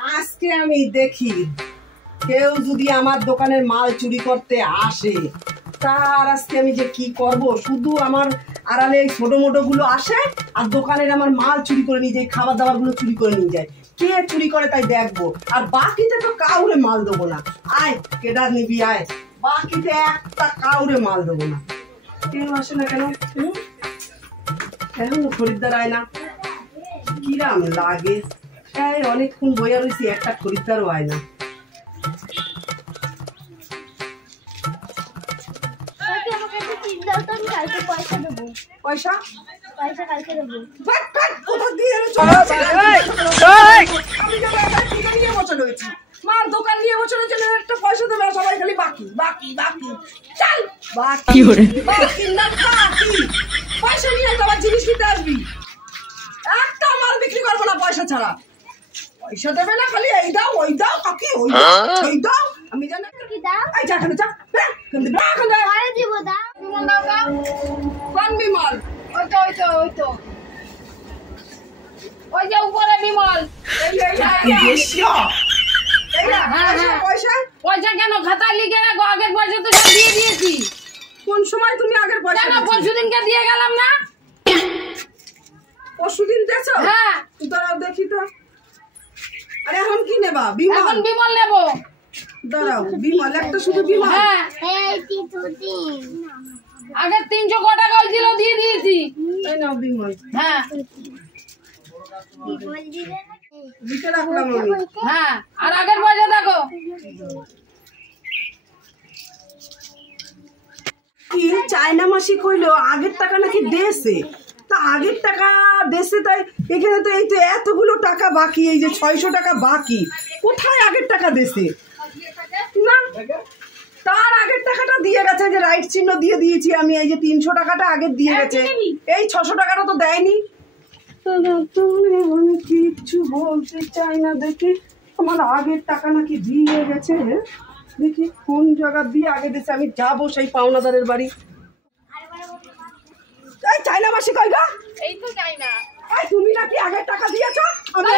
আজকে আমি দেখি কেউ যদি আমার দোকানের মাল চুরি করতে আসে, তার আজকে আমি যে কি করব। শুধু আমার আড়ালে ছোট মোটো গুলো আসে আর দোকানের আমার মাল চুরি করে নিয়ে যায়, খাবার দাবার গুলো চুরি করে নিয়ে যায়। কে চুরি করে তাই দেখবো, আর বাকিতে তো কাউরে মাল দেবো না। আয় কেডা নিবি আয়, বাকিতে একটা কাউরে মাল দেবো না। কেউ আসে না কেন? এখন খরিদ্দার আয় না, কিরাম লাগে। অনেকক্ষণ বইয়া রয়েছি, একটা খরিদ্দারও আয় না। পয়সা কালকে দেবো। মার দোকান নিয়ে বছরের জন্য একটা পয়সা দেবে, সবাই খালি বাকি বাকি বাকি। চল বাকি বাকি না, পয়সা নিয়ে তোমার জিনিস কিনতে আসবি, একটা মাল বিক্রি করবো না পয়সা ছাড়া। পয়সা দেবে না, খালি এই দাও ওই দাও কাকি ওই দাও এই দাও। আমি জানি কি দাও, এই যা খানে যা দিব দাও। কোন বিমল? ওই তো ওই যে উপরে বিমল। পয়সা কেন খাতায় লিখে রাখো, আগের পয়সা তো সব দিয়ে দিয়েছি। কোন সময় তুমি আগের পয়সা? পরশু দিনকে দিয়ে গেলাম না। পরশু দিন দিয়েছো? হ্যাঁ। দাঁড়াও দেখি তো। আরে এখন কি নেবা? বিমল। এখন বিমল নেব। দাঁড়াও, বিমল একটা শুধু বিমল? হ্যাঁ। আগে 300 ক টাকা হয়েছিল, দিয়ে দিয়েছি। এই নাও বিমল। হ্যাঁ হ্যাঁ, আর আগের পয়সা দেখো। কি চায়না মাসি কইলো আগের টাকা নাকি দেশে, তা আগের টাকা দেশে, তাই এখানে তো এই তো এতগুলো টাকা বাকি, এই যে 600 টাকা বাকি, কোথায় আগের টাকা দেশে? না, তার আগের টাকাটা দিয়ে গেছে, যে রাইট চিহ্ন দিয়ে দিয়েছি আমি, এই যে 300 টাকাটা আগের দিয়ে গেছে, এই 600 টাকাটা তো দেয়নি। আমি কিচ্ছু বলতে চাই না, দেখি আমার আগের টাকা নাকি দিয়ে গেছে। দেখি কোন জায়গা দিয়ে আগে দিয়েছে, আমি যাবো সেই পাওনাদারের বাড়ি। চাইনা মাসি কই গা? এই তো চাইনা। তুমি নাকি আগের টাকা দিয়েছো? আমি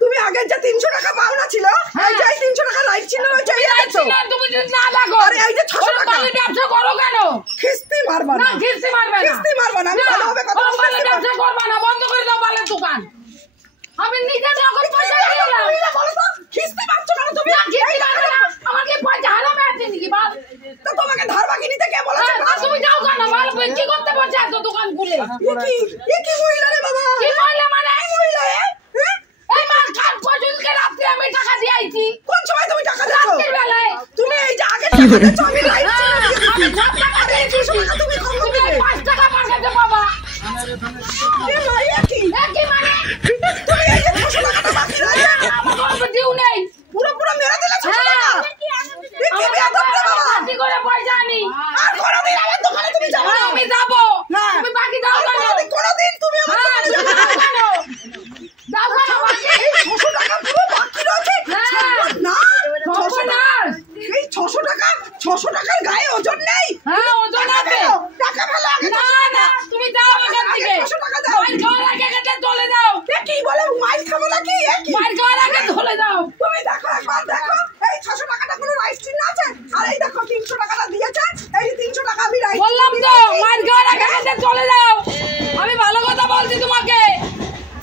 তুমি আগের যে 300 টাকা পাওনা ছিল, এই যে 300 টাকা রাইট ছিল, ওই চাই দিয়েছো। তুমি যদি না লাগো, আরে এই যে 600 টাকা বালি ব্যবসা করো কেন? কিস্তি মারবা না? কিস্তি মারবে না, কিস্তি মারবা না। আমি ভালো হবে কথা বলছি, বালি ব্যবসা করবা না, বন্ধ করে দাও বালের দোকান। আমি নিজে নগদ পয়সা দিলাম। তুমি না বলো তো কিস্তি মারছো কেন তুমি? না কিস্তি মারবে না, আমাকে পয়সা হারামে আছে নাকি বাল? তো তোমাকে ধার বাকি নিতে কে বলেছে? তুমি যাও কেন? বাল কি করতে বলছে এত দোকান খুলে? কি মহিলা রে বাবা? কি মহিলা মানে? এই মহিলা এই মাল কাল পর্যন্ত রাতে আমি টাকা দিয়ে আইছি। কোন সময় তুমি টাকা দিয়েছো? রাতের বেলায়। তুমি এই যে আগে টাকা দিয়েছো, আমি রাইট আমি সব টাকা দিয়েছি, তুমি কম দিবে। 5 টাকা আমার কাছে বাবা। এ মাইয়া কি মানে? তুমি এই যে 600 টাকাটা বাকি রয়েছে, আমার কোনো দিউ নেই, পুরো মেরে দিলে 600 টাকা। কি বিয়া করতে বাবা? কি করে পয়সা আনি? আর কোনদিন আমার দোকানে তুমি যাবে না? আমি যাব না। তুমি বাকি দাও কেন? কোনদিন তুমি আমার দোকানে যাবে না কেন? দাও কেন বাকি? 600 টাকা পুরো বাকি রয়েছে। না 600 না, এই 600 টাকার গায়ে ওজন নেই। হ্যাঁ ওজন আছে, টাকা ভালো আগে। না তুমি দাও এখান থেকে, 600 টাকা দাও। মাইর খাওয়ার আগে কেটে চলে যাও। কি বলে মাইর খাবো নাকি? মাইর খাওয়ার আগে চলে যাও। তুমি দেখো একবার, দেখো এই 600 টাকাটা কোনো রাইট চিহ্ন আছে, আর এই দেখো 300 টাকাটা দিয়েছে, এই 300 টাকা আমি রাইট বললাম তো, মাইর খাওয়ার আগে কেটে চলে যাও। আমি ভালো কথা বলছি তোমাকে,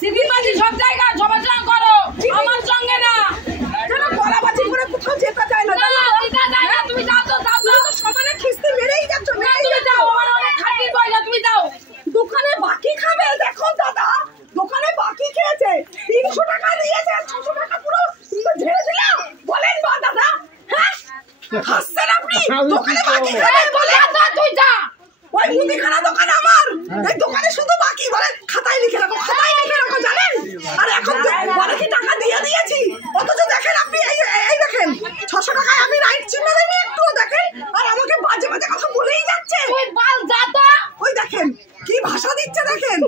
সিটিবাজি সব জায়গায় সবার সঙ্গে করো, আমার সঙ্গে না। কেন গলাবাজি করে কোথাও যেতে চায় না? না যেতে চায় না, তুমি যাও তো, যাও তো। সমানে খিস্তি মেরেই যাচ্ছ। না তুমি যাও, আমার অনেক খাটির পয়সা, তুমি যাও। দোকানে বাকি খাবে, দেখো দাদা দোকানে বাকি খেয়েছে, 300 টাকা দিয়েছে, 600 টাকা পুরো ঝেড়ে দিল। বলেন বা দাদা, হ্যাঁ হাসছেন আপনি? দোকানে বাকি খাবে বলে? তুই যা, ওই মুদিখানা দোকান আমার, এই দোকানে শুধু বাকি বলেন। খাতায় লিখে রাখো, খাতায় লিখে রাখো, জানেন? আর এখন বলে কি টাকা দিয়ে দিয়েছি, অথচ দেখেন আপনি এই দেখেন 600 টাকায় আমি রাইট চিহ্ন দেবো, একটুও দেখেন, আর আমাকে বাজে বাজে কথা বলেই যাচ্ছে। ওই বাল যা তো, ওই দেখেন কি ভাষা দিচ্ছে দেখেন।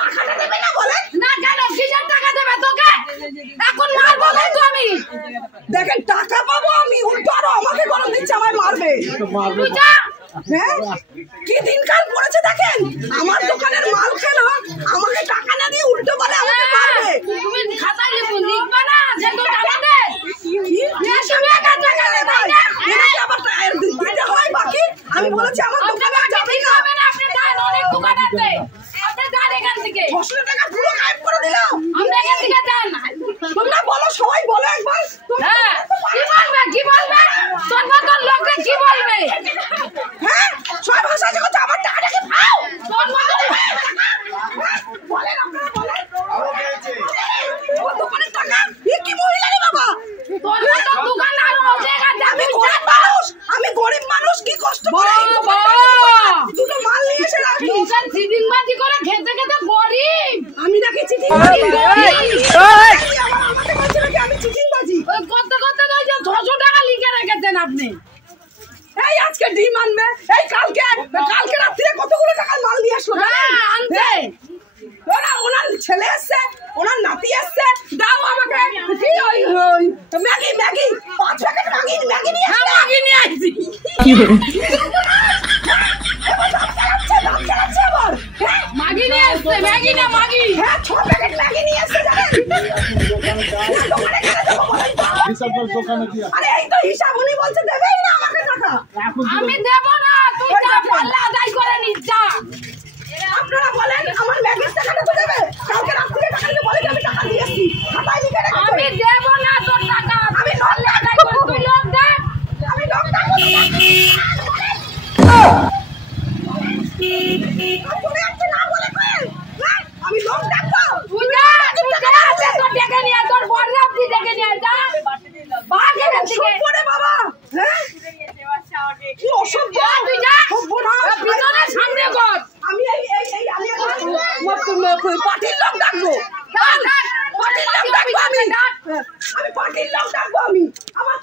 টাকাটা দেবে না বলেন? না কেন, কিসের টাকা দেবে তোকে? এখন মারবো কিন্তু আমি। দেখেন টাকা পাবো আমি, উল্টো আরো আমাকে গরম দিচ্ছে, আমায় মারবে। তুই যা। হ্যাঁ কি দিনকাল পড়েছে দেখেন, আমার দোকানের মাল খেলো, আমাকে টাকা না দিয়ে উল্টো বলে আমাকে মারবে। আমাকে বলছে নাকি আমি চিটিংবাজি। কত কত 600 টাকা লিখে রেখেছেন আপনি। এই আজকে ডিম আনবে, এই কালকে রাত্রিরে কতগুলো টাকার মাল নিয়ে আসলো আনছে। ওনার ছেলে এসছে, ওনার নাতি এসছে, দাও আমাকে কি ওই ম্যাগি 5 প্যাকেট ম্যাগি নিয়ে আসবে। ম্যাগি নিয়ে আসছি। কি হলো? আবার ম্যাগি নিয়ে আসছে, ম্যাগি না ম্যাগি। হ্যাঁ 6 প্যাকেট ম্যাগি নিয়ে আসছে জানেন। আরে এই তো হিসাব, উনি বলছে দেবেই না আমাকে টাকা। আমি দেব না, তুই যা পারলে আদায় করে নিস যা। আপনারা বলেন আমার ম্যাগির টাকাটা তো দেবে। কালকে রাত্রিরে টাকা দিতে বলে আমি টাকা দিয়ে এসেছি, খাতায় লিখে রেখেছি। আমি দেব না তোর টাকা, আমি লোক আদায় করে তুই লোক দেখ। আমি লোক ডাকবো। তুমি একটা না বলে কই? আমি লোক ডাকবো। তুই যা, তোর ডেকে নিয়ে তোর বড়রাবদি ডেকে নিয়ে যা। বাগে থেকে পড়ে বাবা, হ্যাঁ কি অসভ্য। তুই যা, সভ্যনাশ। ভিতরে সামনে কর। আমি পার্টির লোক ডাকবো। পার্টির লোক ডাকবো আমি। পার্টির লোক ডাকবো আমি। আমার